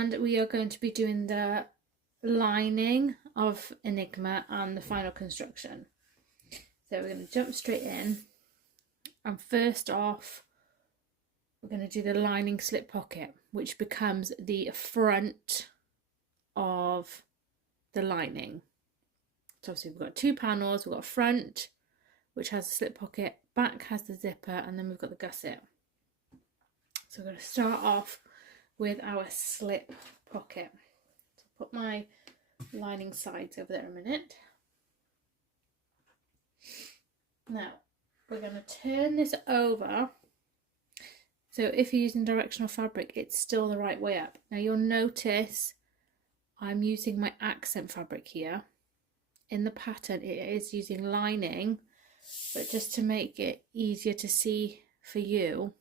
and we are going to be doing the lining of Enigma and the final construction. So we're going to jump straight in, and first off we're going to do the lining slip pocket, which becomes the front of the lining. So obviously we've got two panels, we've got a front which has a slip pocket, back has the zipper, and then we've got the gusset. So we're going to start off with our slip pocket. So I'll put my lining sides over there a minute. Now we're going to turn this over. So if you're using directional fabric, it's still the right way up. Now you'll notice I'm using my accent fabric here. In the pattern it is using lining, but just to make it easier to see for you,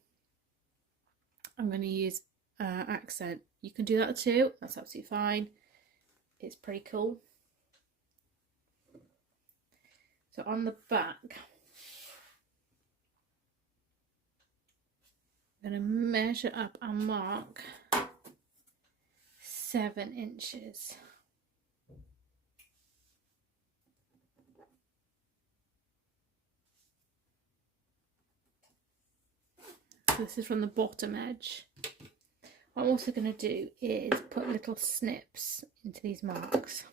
I'm going to use accent. You can do that too, that's absolutely fine. It's pretty cool. So on the back, I'm going to measure up and mark 7 inches. So this is from the bottom edge. What I'm also going to do is put little snips into these marks.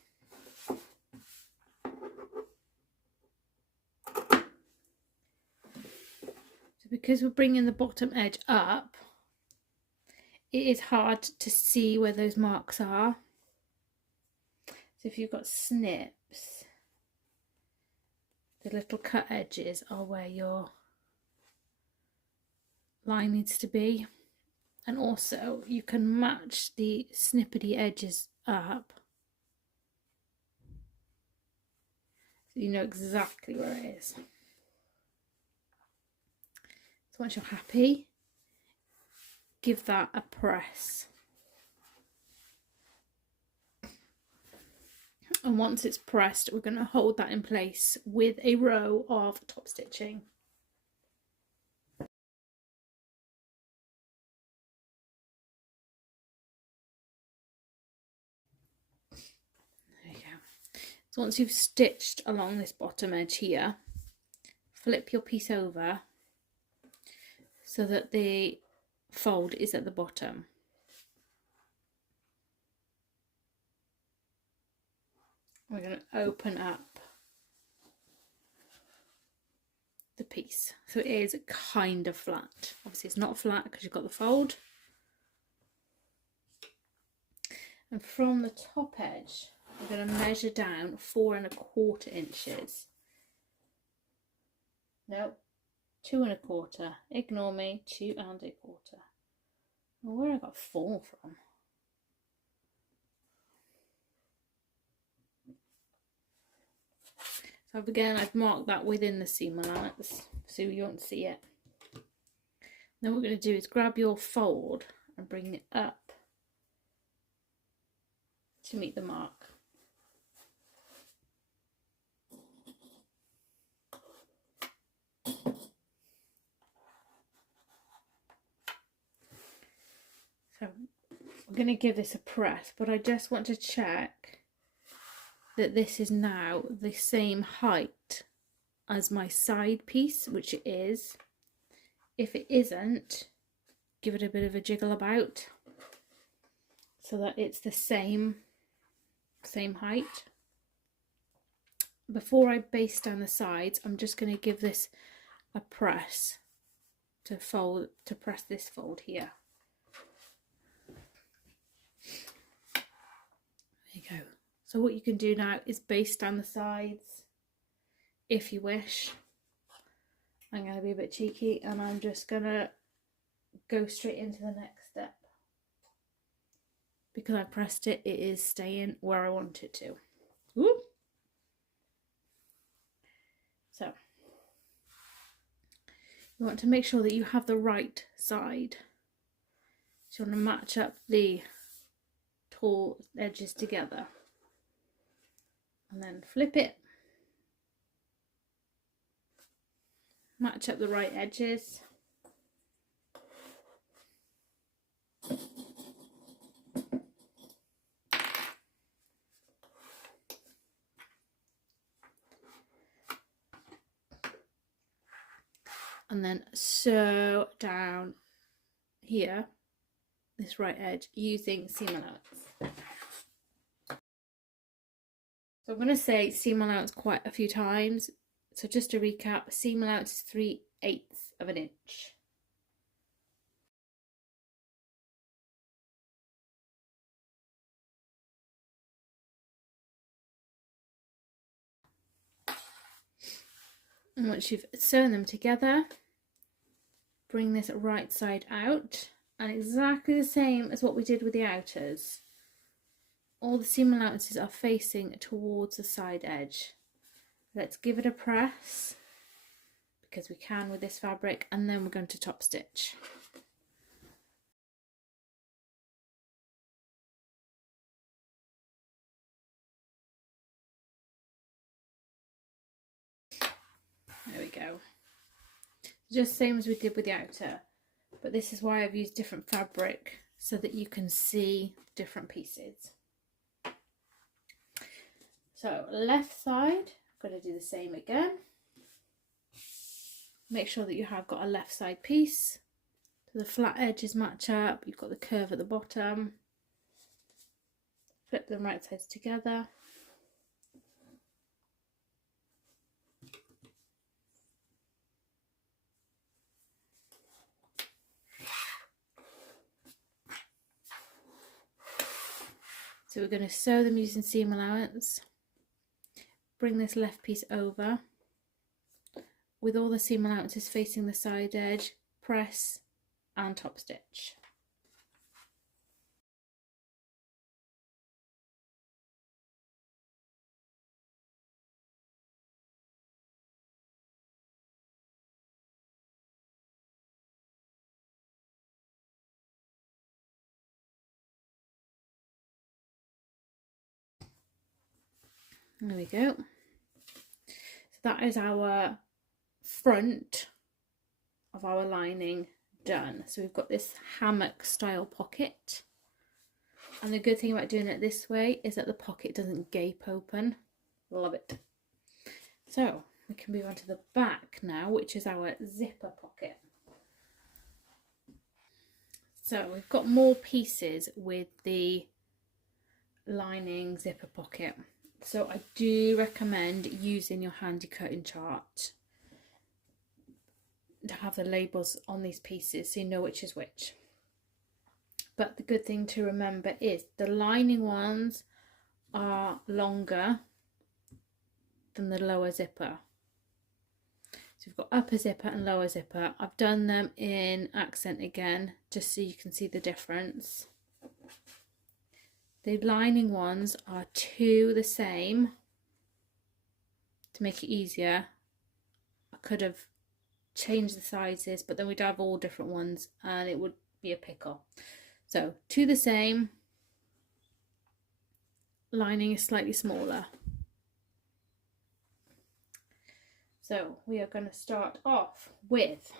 Because we're bringing the bottom edge up, it is hard to see where those marks are. So if you've got snips, the little cut edges are where your line needs to be. And also you can match the snippety edges up, so you know exactly where it is. So once you're happy, give that a press. And once it's pressed, we're going to hold that in place with a row of top stitching. There you go. So once you've stitched along this bottom edge here, flip your piece over so that the fold is at the bottom. We're going to open up the piece so it is kind of flat. Obviously it's not flat because you've got the fold. And from the top edge we're going to measure down 4 1/4 inches. No, 2 1/4. Ignore me, 2 1/4. Well, where I got 4 from? So again, I've marked that within the seam allowance so you won't see it. Then what we're going to do is grab your fold and bring it up to meet the mark. So I'm going to give this a press, but I just want to check that this is now the same height as my side piece, which it is. If it isn't, give it a bit of a jiggle about so that it's the same height. Before I baste down the sides, I'm just going to give this a press to press this fold here. There you go. So what you can do now is baste down the sides if you wish. I'm going to be a bit cheeky and I'm just going to go straight into the next step. Because I pressed it, it is staying where I want it to. Ooh. So you want to make sure that you have the right side. So you want to match up the tall edges together. And then flip it. Match up the right edges. and then sew down here, this right edge, using seam allowance. So I'm going to say seam allowance quite a few times. So just to recap, seam allowance is 3/8 of an inch. And once you've sewn them together, bring this right side out, and exactly the same as what we did with the outers. All the seam allowances are facing towards the side edge. Let's give it a press, because we can with this fabric, and then we're going to top stitch. There we go. Just same as we did with the outer, but this is why I've used different fabric, so that you can see different pieces. So left side, I'm going to do the same again. Make sure that you have got a left side piece, so the flat edges match up, you've got the curve at the bottom. Flip them right sides together. So we're going to sew them using seam allowance. Bring this left piece over with all the seam allowances facing the side edge, press and top stitch. There we go. So that is our front of our lining done. So we've got this hammock style pocket, and the good thing about doing it this way is that the pocket doesn't gape open. Love it. So we can move on to the back now, which is our zipper pocket. So we've got more pieces with the lining zipper pocket. So I do recommend using your handy cutting chart to have the labels on these pieces so you know which is which. But the good thing to remember is the lining ones are longer than the lower zipper. So we've got upper zipper and lower zipper. I've done them in accent again just so you can see the difference. The lining ones are two the same. To make it easier, I could have changed the sizes, but then we'd have all different ones and it would be a pickle. So two the same, lining is slightly smaller. So we are going to start off with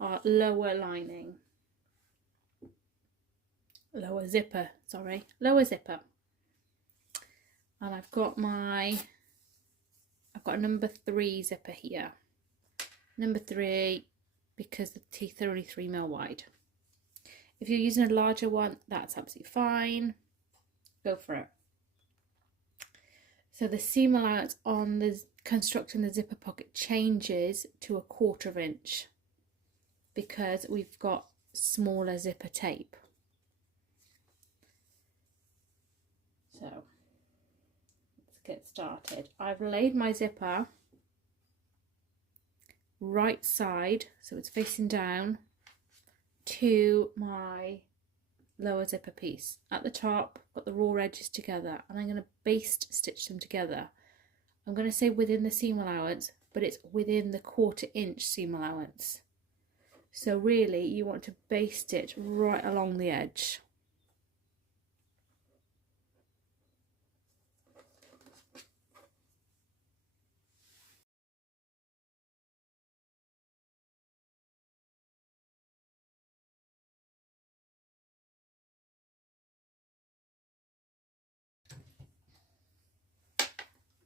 our lower lining, lower zipper, and I've got a number 3 zipper here, number 3, because the teeth are only 3mm wide. If you're using a larger one, that's absolutely fine, go for it. So the seam allowance on the constructing the zipper pocket changes to 1/4 inch because we've got smaller zipper tape. So let's get started. I've laid my zipper right side, so it's facing down, to my lower zipper piece. At the top, got the raw edges together, and I'm going to baste stitch them together. I'm going to say within the seam allowance, but it's within the 1/4 inch seam allowance. So really you want to baste stitch right along the edge.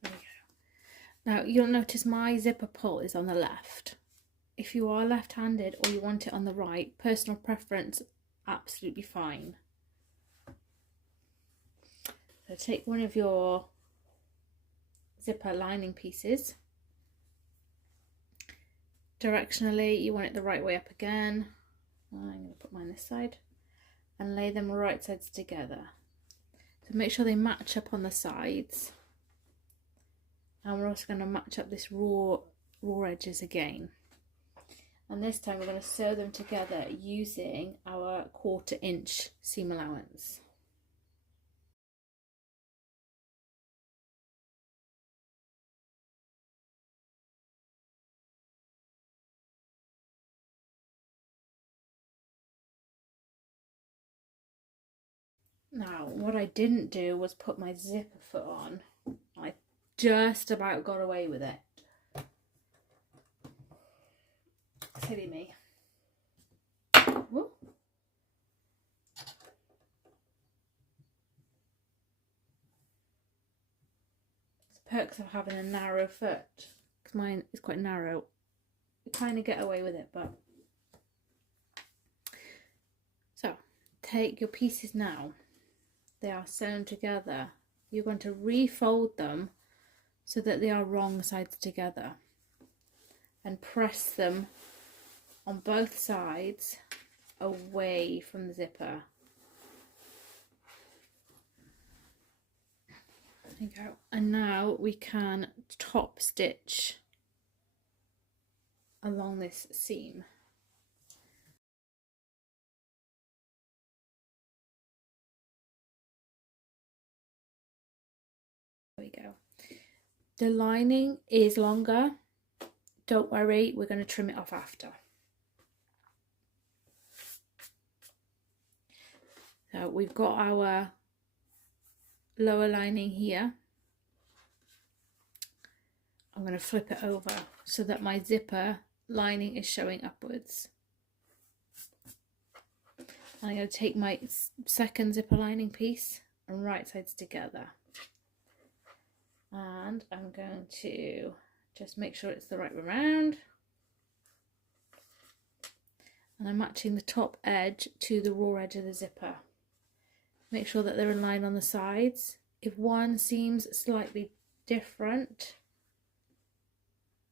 There we go. Now you'll notice my zipper pull is on the left. If you are left-handed or you want it on the right, personal preference, absolutely fine. So take one of your zipper lining pieces. Directionally, you want it the right way up again. I'm going to put mine this side and lay them right sides together. So make sure they match up on the sides. And we're also going to match up this raw edges again. And this time we're going to sew them together using our 1/4 inch seam allowance. Now, what I didn't do was put my zipper foot on. I just about got away with it. Silly me. Whoop. It's perks of having a narrow foot, because mine is quite narrow. You kind of get away with it, but... So, take your pieces now. They are sewn together. You're going to refold them so that they are wrong sides together. And press them on both sides away from the zipper. There you go. And now we can top stitch along this seam. There we go. The lining is longer. Don't worry, we're going to trim it off after. So we've got our lower lining here. I'm going to flip it over so that my zipper lining is showing upwards. And I'm going to take my second zipper lining piece and right sides together. And I'm going to just make sure it's the right way around. And I'm matching the top edge to the raw edge of the zipper. Make sure that they're in line on the sides. If one seems slightly different,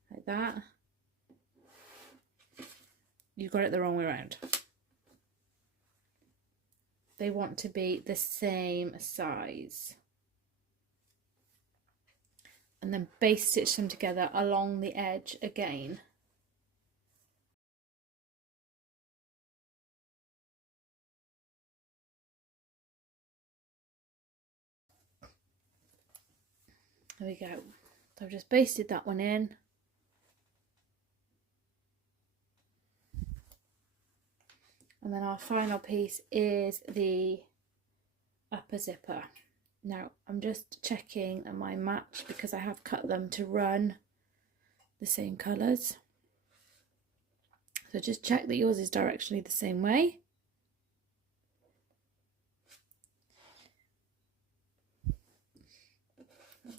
like that, you've got it the wrong way around. They want to be the same size. And then base stitch them together along the edge again. There we go. So I've just basted that one in. And then our final piece is the upper zipper. Now I'm just checking that my match, because I have cut them to run the same colours. So just check that yours is directionally the same way.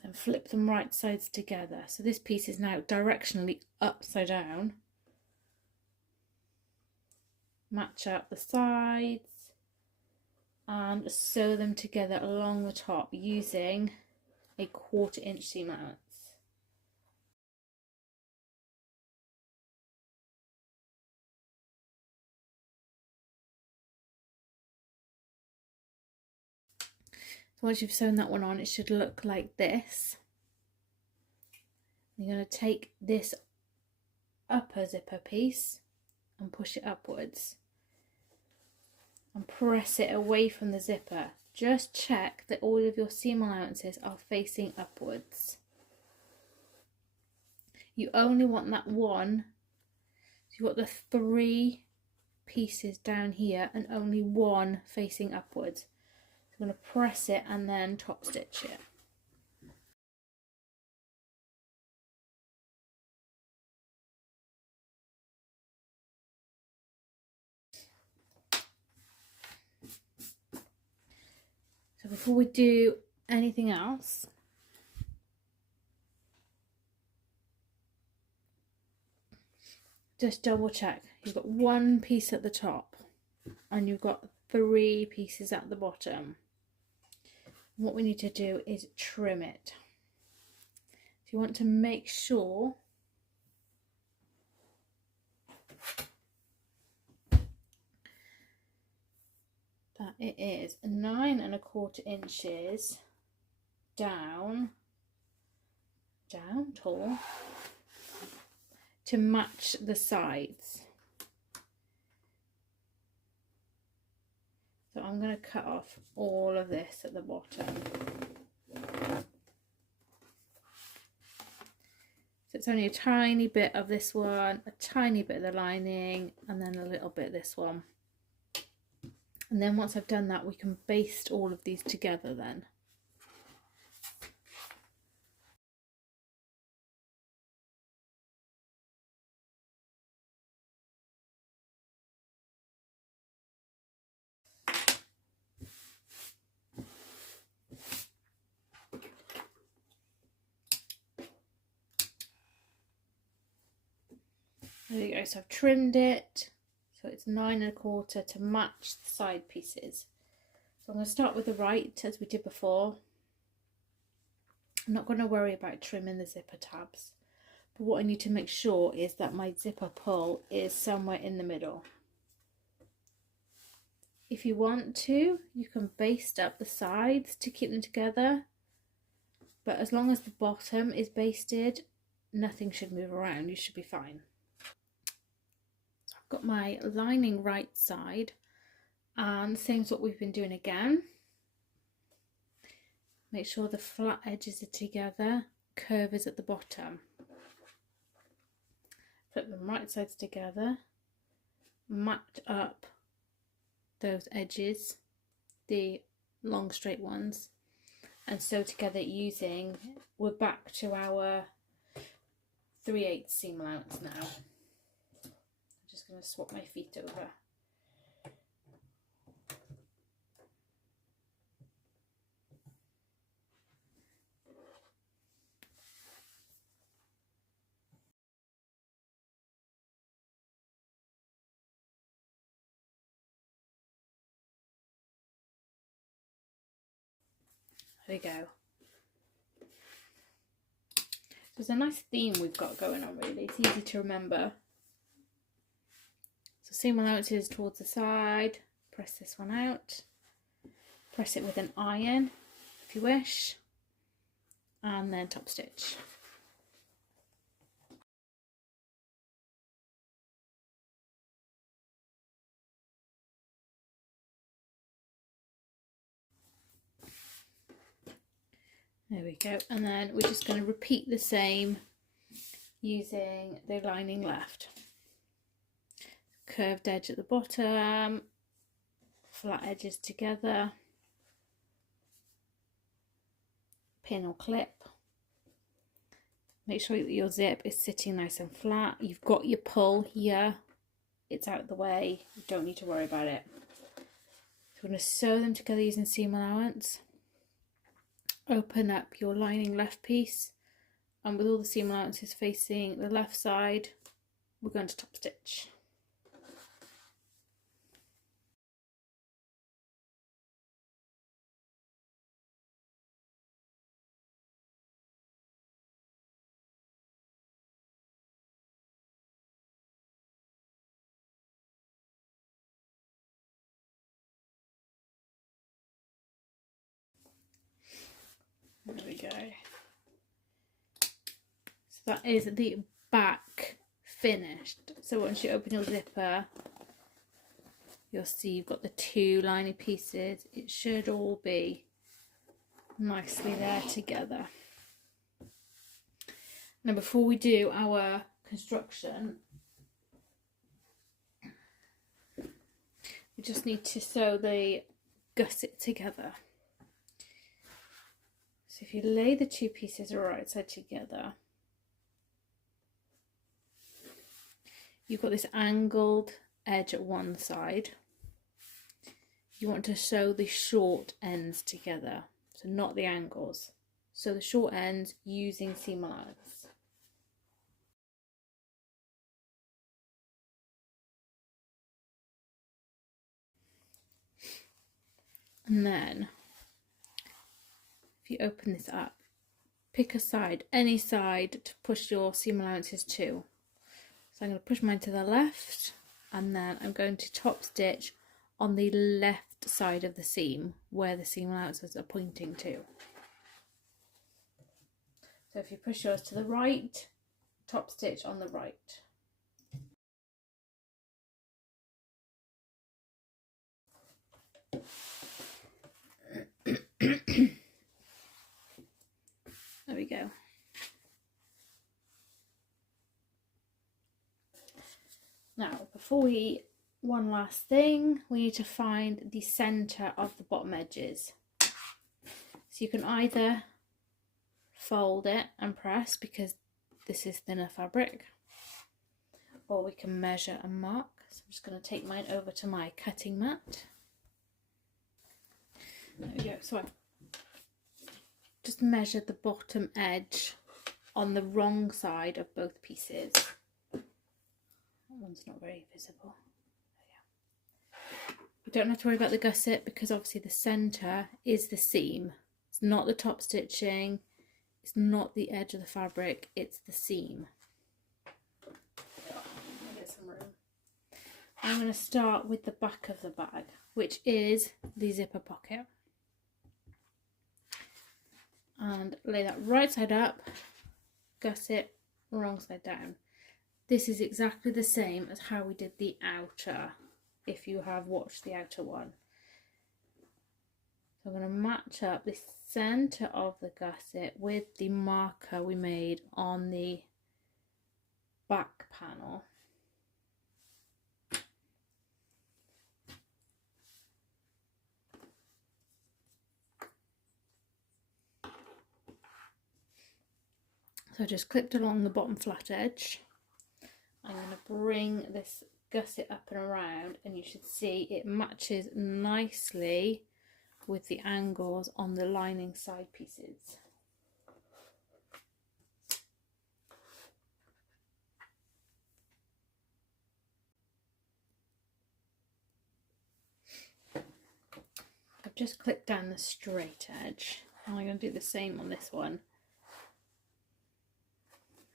And flip them right sides together. So this piece is now directionally upside down. Match up the sides and sew them together along the top using a 1/4 inch seam allowance. So once you've sewn that one on, it should look like this. You're going to take this upper zipper piece and push it upwards and press it away from the zipper. Just check that all of your seam allowances are facing upwards. You only want that one. So you've got the 3 pieces down here and only one facing upwards. So I'm going to press it and then top stitch it. So before we do anything else, just double check. You've got one piece at the top and you've got 3 pieces at the bottom. What we need to do is trim it. So you want to make sure that it is 9 1/4 inches down tall to match the sides. So I'm going to cut off all of this at the bottom. So it's only a tiny bit of this one, a tiny bit of the lining, and then a little bit of this one. And then once I've done that, we can baste all of these together then. There we go, so I've trimmed it, so it's 9 1/4 to match the side pieces. So I'm going to start with the right as we did before. I'm not going to worry about trimming the zipper tabs, but what I need to make sure is that my zipper pull is somewhere in the middle. If you want to, you can baste up the sides to keep them together, but as long as the bottom is basted, nothing should move around, you should be fine. So I've got my lining right side, and same as what we've been doing again. Make sure the flat edges are together, curve is at the bottom. Flip them right sides together, match up those edges, the long straight ones, and sew together using, we're back to our 3/8 seam allowance now. I'm just going to swap my feet over. There we go. There's a nice theme we've got going on really, it's easy to remember. So seam allowances towards the side, press this one out, press it with an iron if you wish, and then top stitch. There we go, and then we're just going to repeat the same using the lining left. Curved edge at the bottom, flat edges together, pin or clip. Make sure that your zip is sitting nice and flat. You've got your pull here, it's out of the way, you don't need to worry about it. So we're going to sew them together using seam allowance. Open up your lining left piece, and with all the seam allowances facing the left side, we're going to top stitch. There we go. So that is the back finished. So once you open your zipper, you'll see you've got the 2 lining pieces. It should all be nicely there together. Now before we do our construction, we just need to sew the gusset together. So if you lay the 2 pieces right side together, you've got this angled edge at one side. You want to sew the short ends together, so not the angles. So the short ends using seam allowance. And then if you open this up, pick a side, any side to push your seam allowances to. So I'm going to push mine to the left, and then I'm going to top stitch on the left side of the seam where the seam allowances are pointing to. So if you push yours to the right, top stitch on the right. There we go. Now, one last thing, we need to find the centre of the bottom edges. So you can either fold it and press because this is thinner fabric, or we can measure and mark. So I'm just going to take mine over to my cutting mat. There we go. So I've just measured the bottom edge on the wrong side of both pieces. That one's not very visible. We don't have to worry about the gusset because obviously the centre is the seam. It's not the top stitching, it's not the edge of the fabric, it's the seam. Get some room. I'm going to start with the back of the bag, which is the zipper pocket. And lay that right side up, gusset, wrong side down. This is exactly the same as how we did the outer, if you have watched the outer one. So I'm going to match up the centre of the gusset with the marker we made on the back panel. So I just clipped along the bottom flat edge. I'm going to bring this gusset up and around, and you should see it matches nicely with the angles on the lining side pieces. I've just clipped down the straight edge, and I'm going to do the same on this one.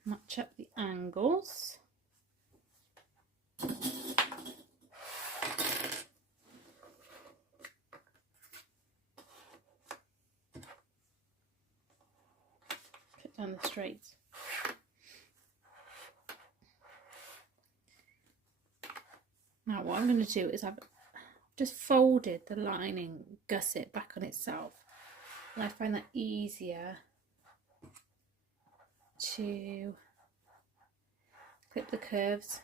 Match up the angles. Put down the straights. Now what I'm going to do is I've just folded the lining gusset back on itself, and I find that easier to clip the curves.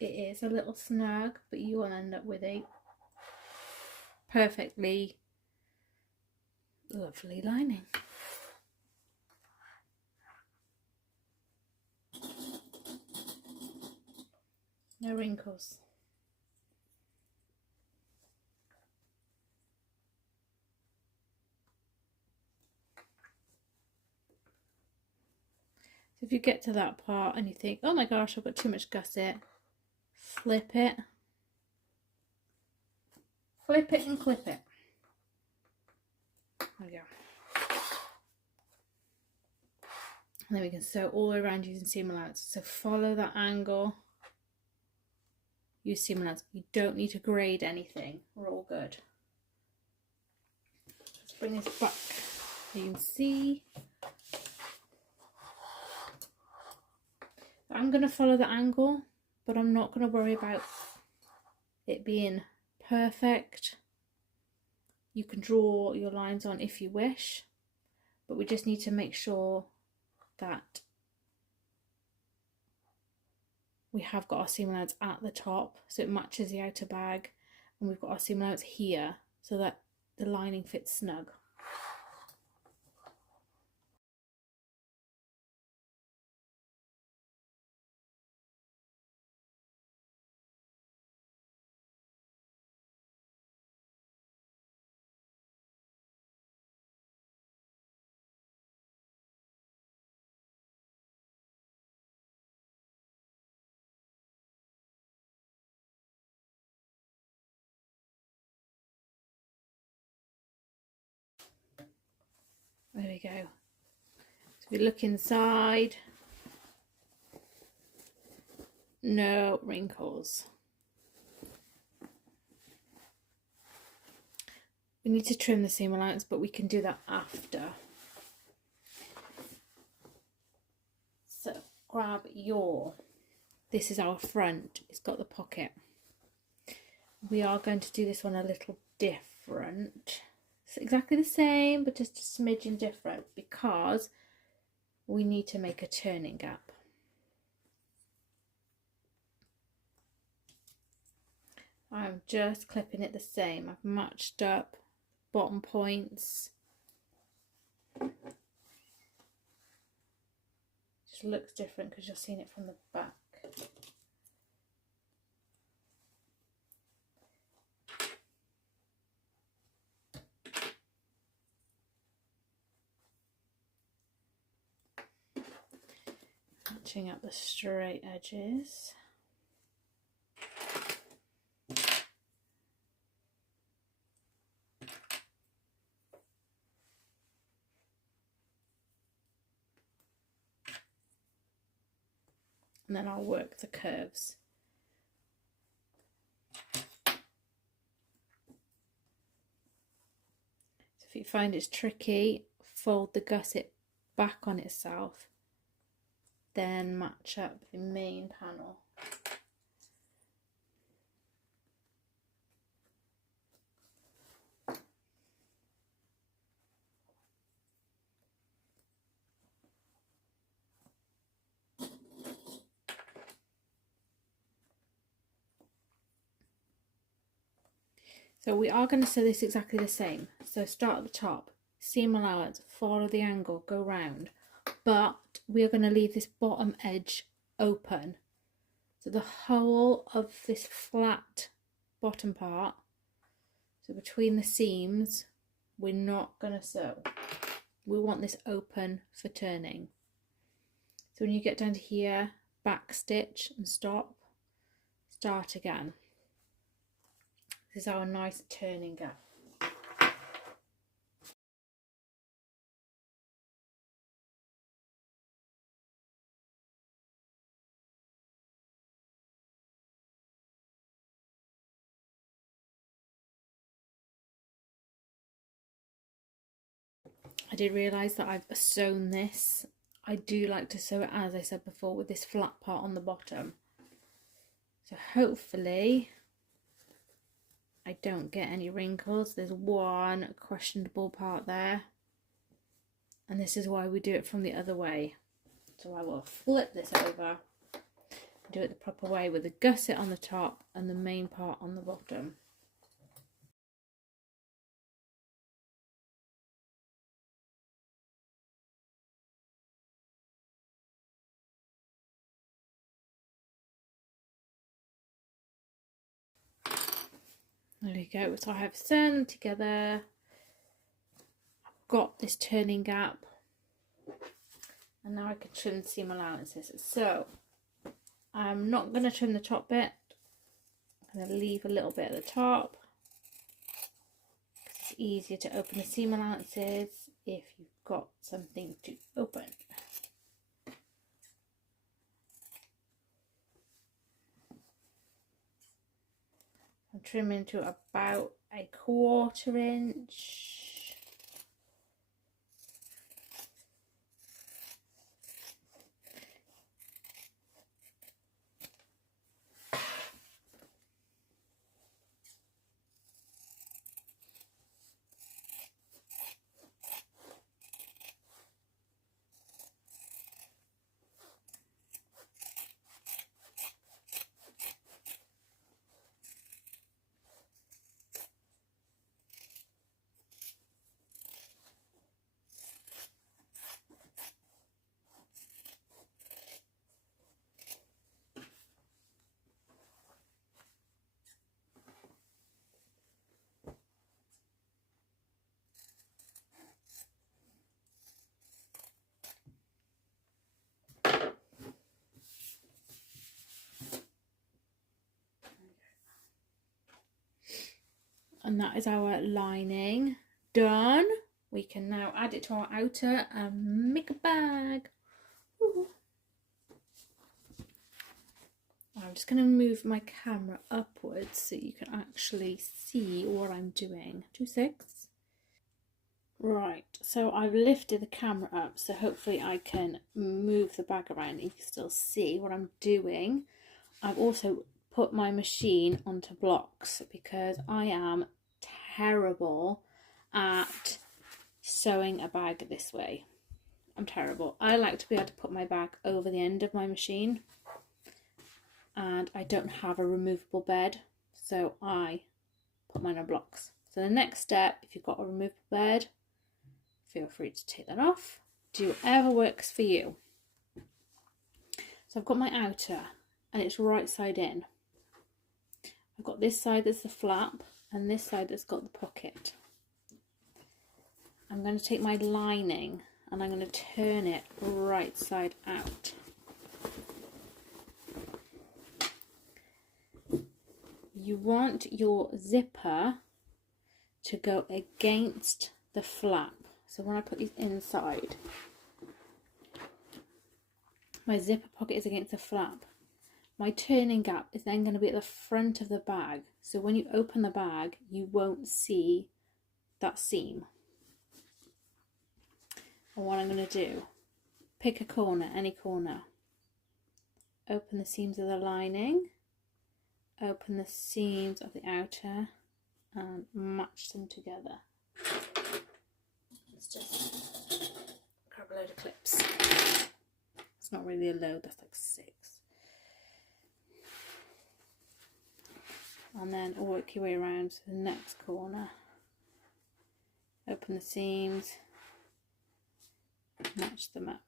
It is a little snug, but you will end up with a perfectly lovely lining. No wrinkles. So if you get to that part and you think, oh my gosh, I've got too much gusset, flip it and clip it. There we go. And then we can sew all the way around using seam allowance. So follow that angle, use seam allowance. You don't need to grade anything, we're all good. Let's bring this back so you can see. I'm going to follow the angle, but I'm not going to worry about it being perfect. You can draw your lines on if you wish, but we just need to make sure that we have got our seam allowance at the top so it matches the outer bag, and we've got our seam allowance here so that the lining fits snug. There we go. So we look inside. No wrinkles. We need to trim the seam allowance, but we can do that after. So grab your, this is our front, it's got the pocket. We are going to do this one a little different. It's exactly the same, but just a smidgen different because we need to make a turning gap. I'm just clipping it the same. I've matched up bottom points. Just looks different because you're seeing it from the back. Matching up the straight edges. And then I'll work the curves. So if you find it's tricky, fold the gusset back on itself, then match up the main panel. So we are going to sew this exactly the same. So start at the top, seam allowance, follow the angle, go round. But we are going to leave this bottom edge open. So the whole of this flat bottom part, so between the seams, we're not going to sew. We want this open for turning. So when you get down to here, back stitch and stop, start again. This is our nice turning gap. I did realise that I've sewn this. I do like to sew it, as I said before, with this flat part on the bottom. So hopefully I don't get any wrinkles. There's one questionable part there, and this is why we do it from the other way. So I will flip this over, do it the proper way with the gusset on the top and the main part on the bottom. There we go. So I have sewn them together. I've got this turning gap, and now I can trim the seam allowances. So I'm not going to trim the top bit. I'm going to leave a little bit at the top because it's easier to open the seam allowances if you've got something to open. I'm trimming to about 1/4 inch. And that is our lining done. we can now add it to our outer and make a bag. Ooh. I'm just going to move my camera upwards so you can actually see what I'm doing. 2-6. Right, so I've lifted the camera up so hopefully I can move the bag around and you can still see what I'm doing. I've also put my machine onto blocks because I am terrible at sewing a bag this way. I'm terrible. I like to be able to put my bag over the end of my machine, and I don't have a removable bed, so I put mine on blocks. So the next step, if you've got a removable bed, feel free to take that off. Do whatever works for you. So I've got my outer and it's right side in. I've got this side that's the flap and this side that's got the pocket. I'm going to take my lining and I'm going to turn it right side out. You want your zipper to go against the flap. So when I put these inside, my zipper pocket is against the flap. My turning gap is then going to be at the front of the bag. So when you open the bag, you won't see that seam. And what I'm going to do, pick a corner, any corner. Open the seams of the lining. Open the seams of the outer and match them together. Let's just grab a load of clips. It's not really a load, that's like 6. And then work your way around to the next corner. Open the seams, match them up.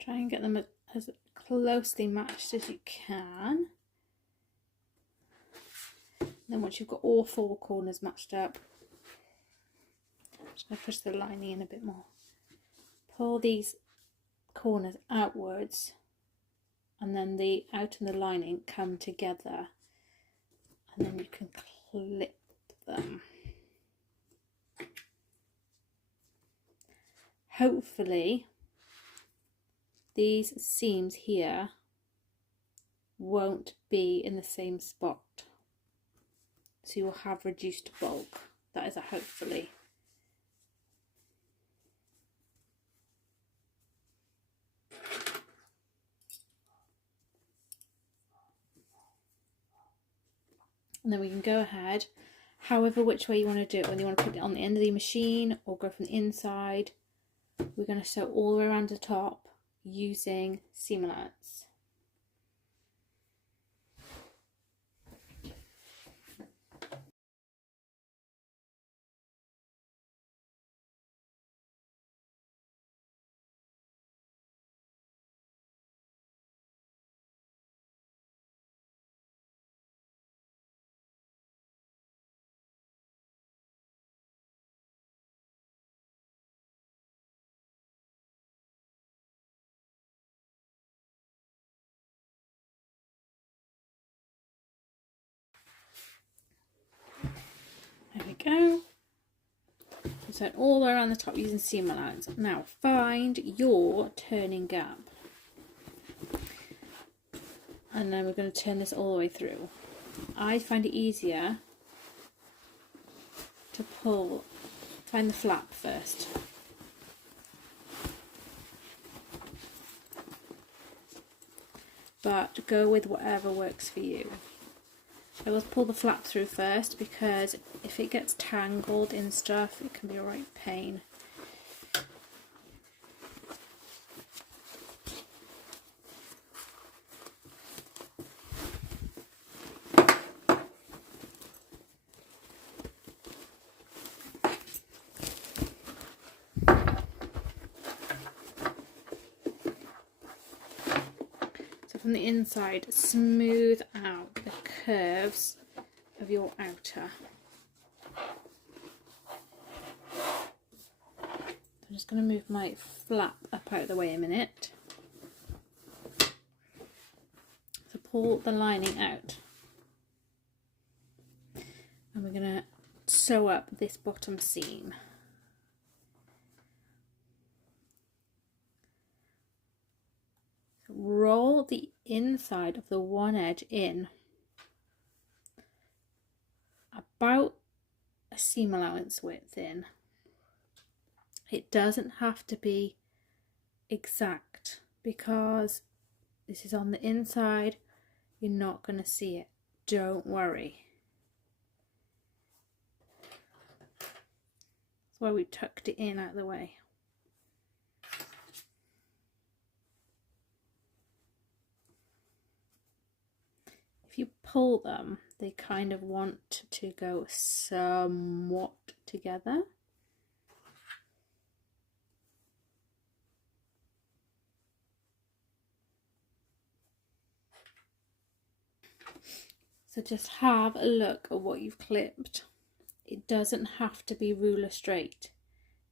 Try and get them as closely matched as you can. And then once you've got all 4 corners matched up, I'm just going to push the lining in a bit more. Pull these corners outwards and then the outer and the lining come together and then you can clip them. Hopefully these seams here won't be in the same spot, so you will have reduced bulk. That is a hopefully. And then we can go ahead, however which way you want to do it, whether you want to put it on the end of the machine or go from the inside. We're going to sew all the way around the top using seam allowance. There we go. So all the way around the top using seam allowance. Now find your turning gap. And then we're going to turn this all the way through. I find it easier to find the flap first. But go with whatever works for you. I will pull the flap through first because if it gets tangled in stuff, it can be a right pain. from the inside, smooth out the curves of your outer. I'm just going to move my flap up out of the way a minute. So pull the lining out. And we're going to sew up this bottom seam. Roll the inside of the one edge in about a seam allowance width in. It doesn't have to be exact because this is on the inside. You're not going to see it. Don't worry. That's why we tucked it in out of the way. If you pull them, they kind of want to go somewhat together. So just have a look at what you've clipped. It doesn't have to be ruler straight.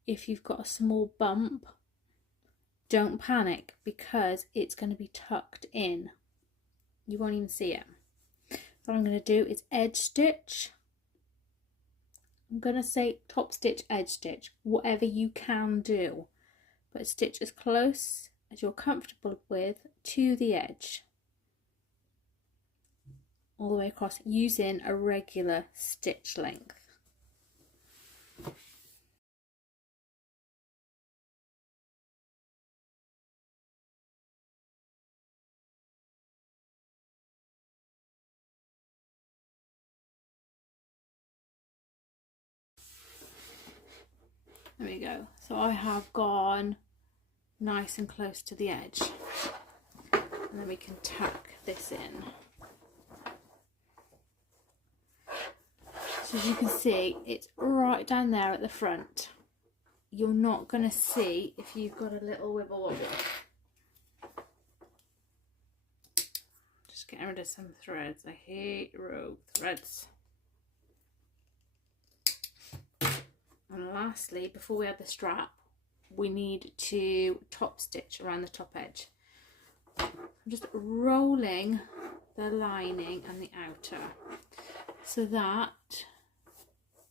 If you've got a small bump, don't panic because it's going to be tucked in. You won't even see it. What I'm going to do is edge stitch. I'm going to say top stitch, edge stitch, whatever you can do. But stitch as close as you're comfortable with to the edge. All the way across using a regular stitch length. There we go. So I have gone nice and close to the edge. And then we can tuck this in. So as you can see, it's right down there at the front. You're not going to see if you've got a little wibble wobble. Just getting rid of some threads. I hate rogue threads. And lastly, before we add the strap, we need to top stitch around the top edge. I'm just rolling the lining and the outer so that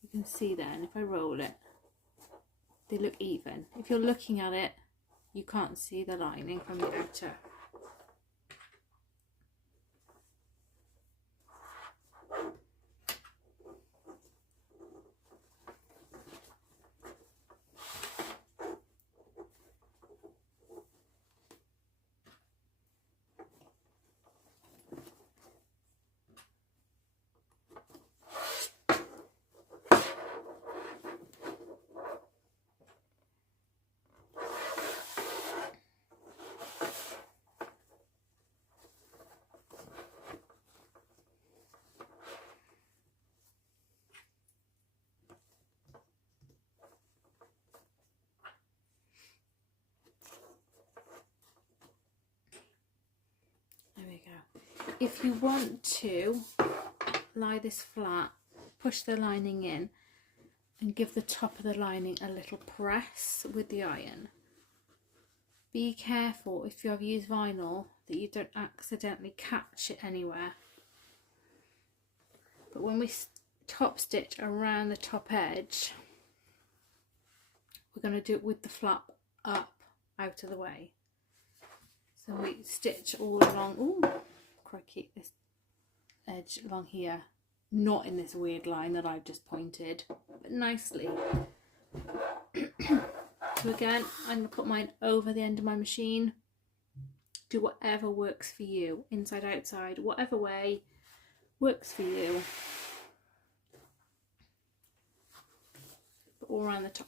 you can see then if I roll it, they look even. If you're looking at it, you can't see the lining from the outer. There we go. If you want to lie this flat, push the lining in and give the top of the lining a little press with the iron. Be careful if you have used vinyl that you don't accidentally catch it anywhere. But when we top stitch around the top edge, we're going to do it with the flap up out of the way. So we stitch all along, ooh, crikey, this edge along here, not in this weird line that I've just pointed, but nicely. So again, I'm going to put mine over the end of my machine. Do whatever works for you, inside, outside, whatever way works for you. But all around the top.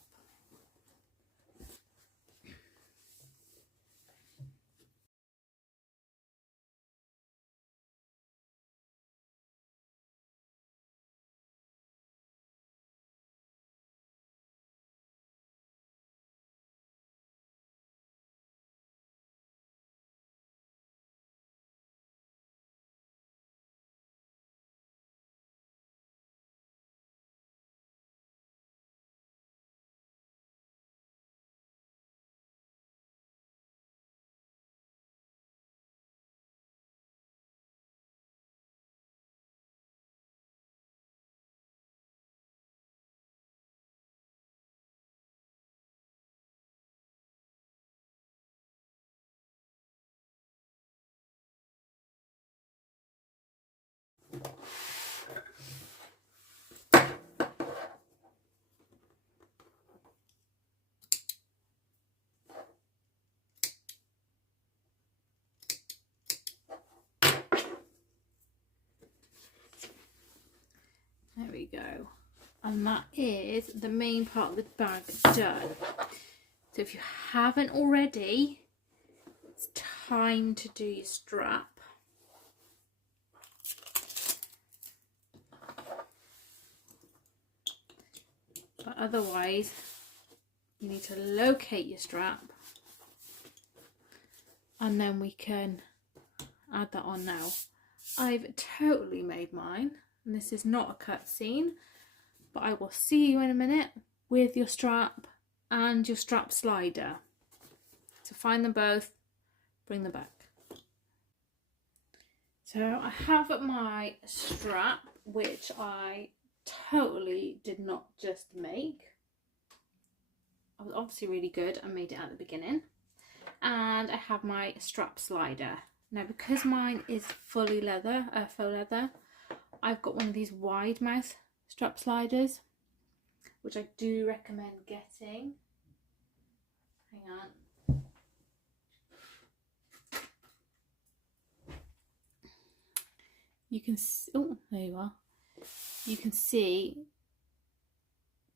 go. And that is the main part of the bag done. So if you haven't already, it's time to do your strap. But otherwise, you need to locate your strap, and then we can add that on now. I've totally made mine, and this is not a cut scene, but I will see you in a minute with your strap and your strap slider. So find them both, bring them back. So I have my strap, which I totally did not just make. I was obviously really good and made it at the beginning. And I have my strap slider. Now, because mine is fully leather, faux leather, I've got one of these wide mouth strap sliders, which I do recommend getting. Hang on. You can see, oh, there you are. You can see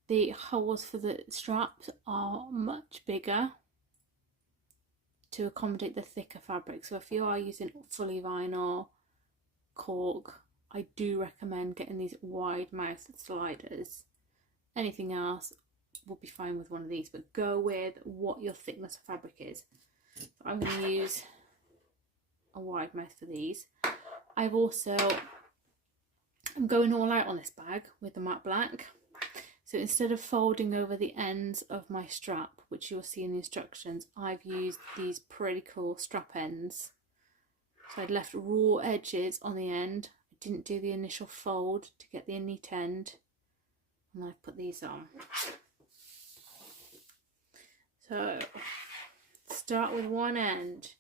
the holes for the straps are much bigger to accommodate the thicker fabric. So if you are using fully vinyl, cork, I do recommend getting these wide mouth sliders. Anything else will be fine with one of these, but go with what your thickness of fabric is. So I'm going to use a wide mouth for these. I'm going all out on this bag with the matte black. So instead of folding over the ends of my strap, which you'll see in the instructions, I've used these pretty cool strap ends. So I'd left raw edges on the end. I didn't do the initial fold to get the neat end. And I've put these on. So start with one end.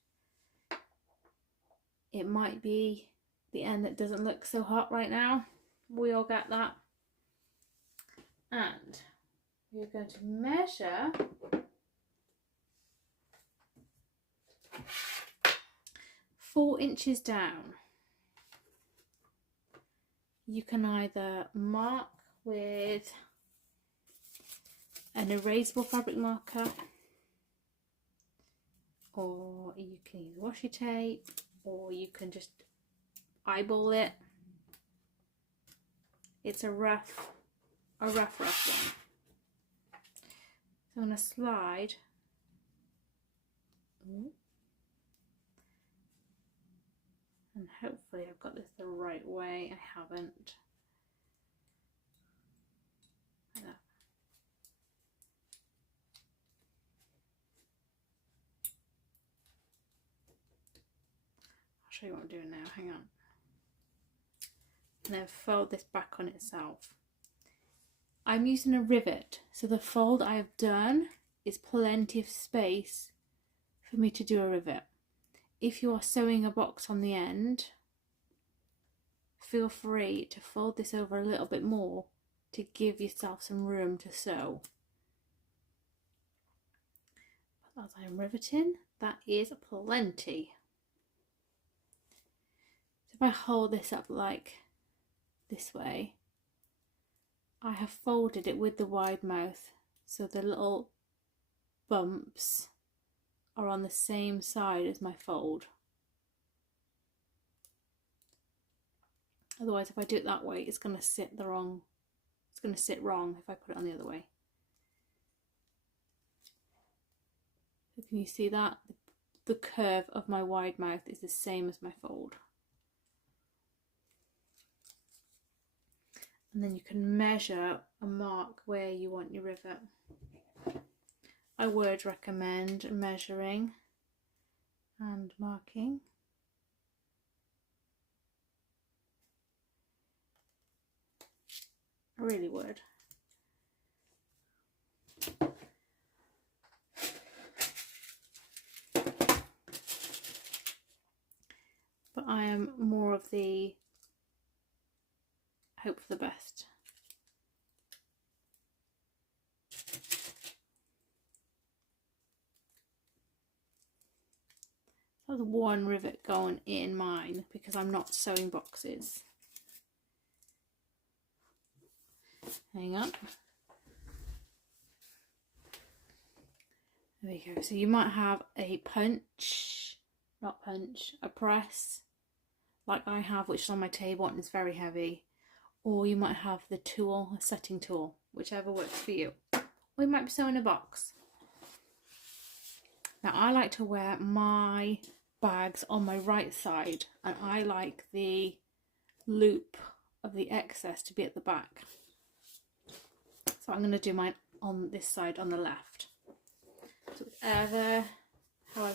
It might be the end that doesn't look so hot right now. We all get that. And we're going to measure 4 inches down. You can either mark with an erasable fabric marker, or you can use washi tape, or you can just eyeball it. It's a rough one. So I'm going to slide and hopefully I've got this the right way. I haven't. Like that. I'll show you what I'm doing now, hang on. And then fold this back on itself. I'm using a rivet, so the fold I have done is plenty of space for me to do a rivet. If you are sewing a box on the end, feel free to fold this over a little bit more to give yourself some room to sew. But as I'm riveting, that is plenty. So if I hold this up like this way, I have folded it with the wide mouth, so the little bumps are on the same side as my fold. Otherwise, if I do it that way, it's going to sit wrong if I put it on the other way. So can you see that? The curve of my wide mouth is the same as my fold. And then you can measure a mark where you want your rivet. I would recommend measuring and marking. I really would. But I am more of the hope for the best. There's one rivet going in mine because I'm not sewing boxes. Hang on. There we go. So you might have a a press, like I have, which is on my table and is very heavy. Or you might have the tool, a setting tool, whichever works for you. Or you might be sewing a box. Now I like to wear my bags on my right side, and I like the loop of the excess to be at the back. So I'm going to do mine on this side on the left. So however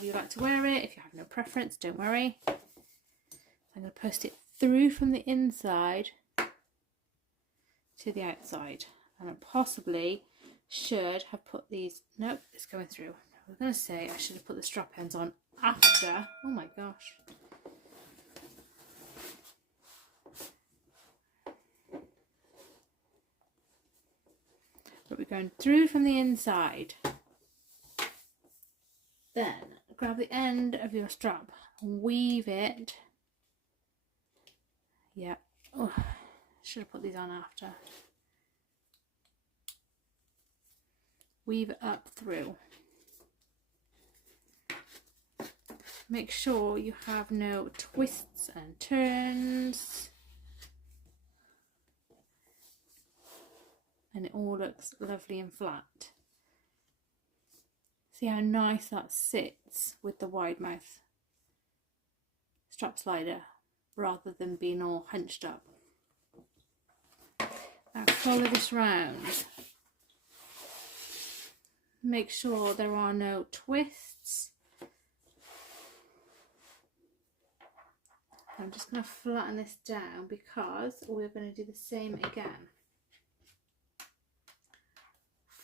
you like to wear it, if you have no preference, don't worry. I'm going to post it through from the inside to the outside, and I possibly should have put these, nope, it's going through. I was going to say I should have put the strap ends on after, oh my gosh. But we're going through from the inside. Then grab the end of your strap and weave it. Yeah, oh, should have put these on after. Weave it up through. Make sure you have no twists and turns. And it all looks lovely and flat. See how nice that sits with the wide mouth strap slider rather than being all hunched up. Now follow this round. Make sure there are no twists. I'm just going to flatten this down because we're going to do the same again.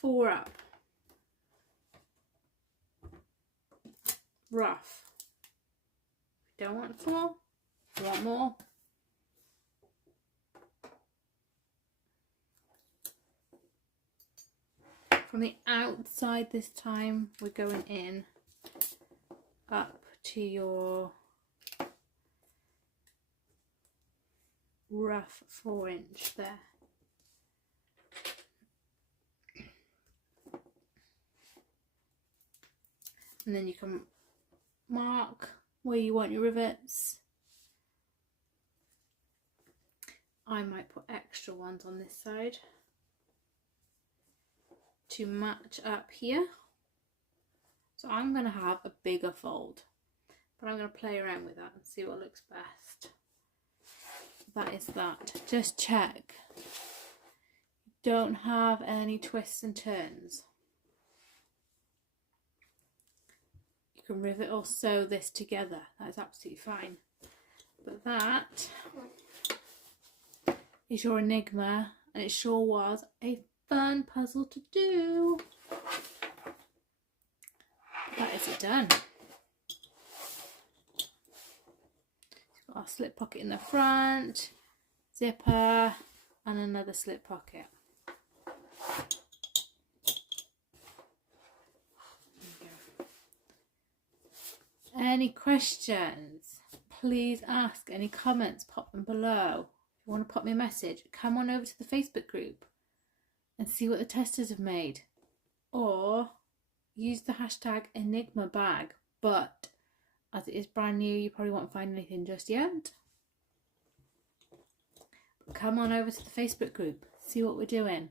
4 up. Rough. Don't want 4. You want more? From the outside this time, we're going in up to your rough 4-inch there. And then you can mark where you want your rivets. I might put extra ones on this side to match up here. So I'm going to have a bigger fold, but I'm going to play around with that and see what looks best. That is that. Just check. Don't have any twists and turns. You can rivet or sew this together. That is absolutely fine. But that is your Enigma, and it sure was a fun puzzle to do. That is it done. Got our slip pocket in the front, zipper, and another slip pocket. Any questions? Please ask. Any comments? Pop them below. If you want to pop me a message, come on over to the Facebook group and see what the testers have made. Or use the hashtag Enigma bag. But as it is brand new, you probably won't find anything just yet. But come on over to the Facebook group. See what we're doing.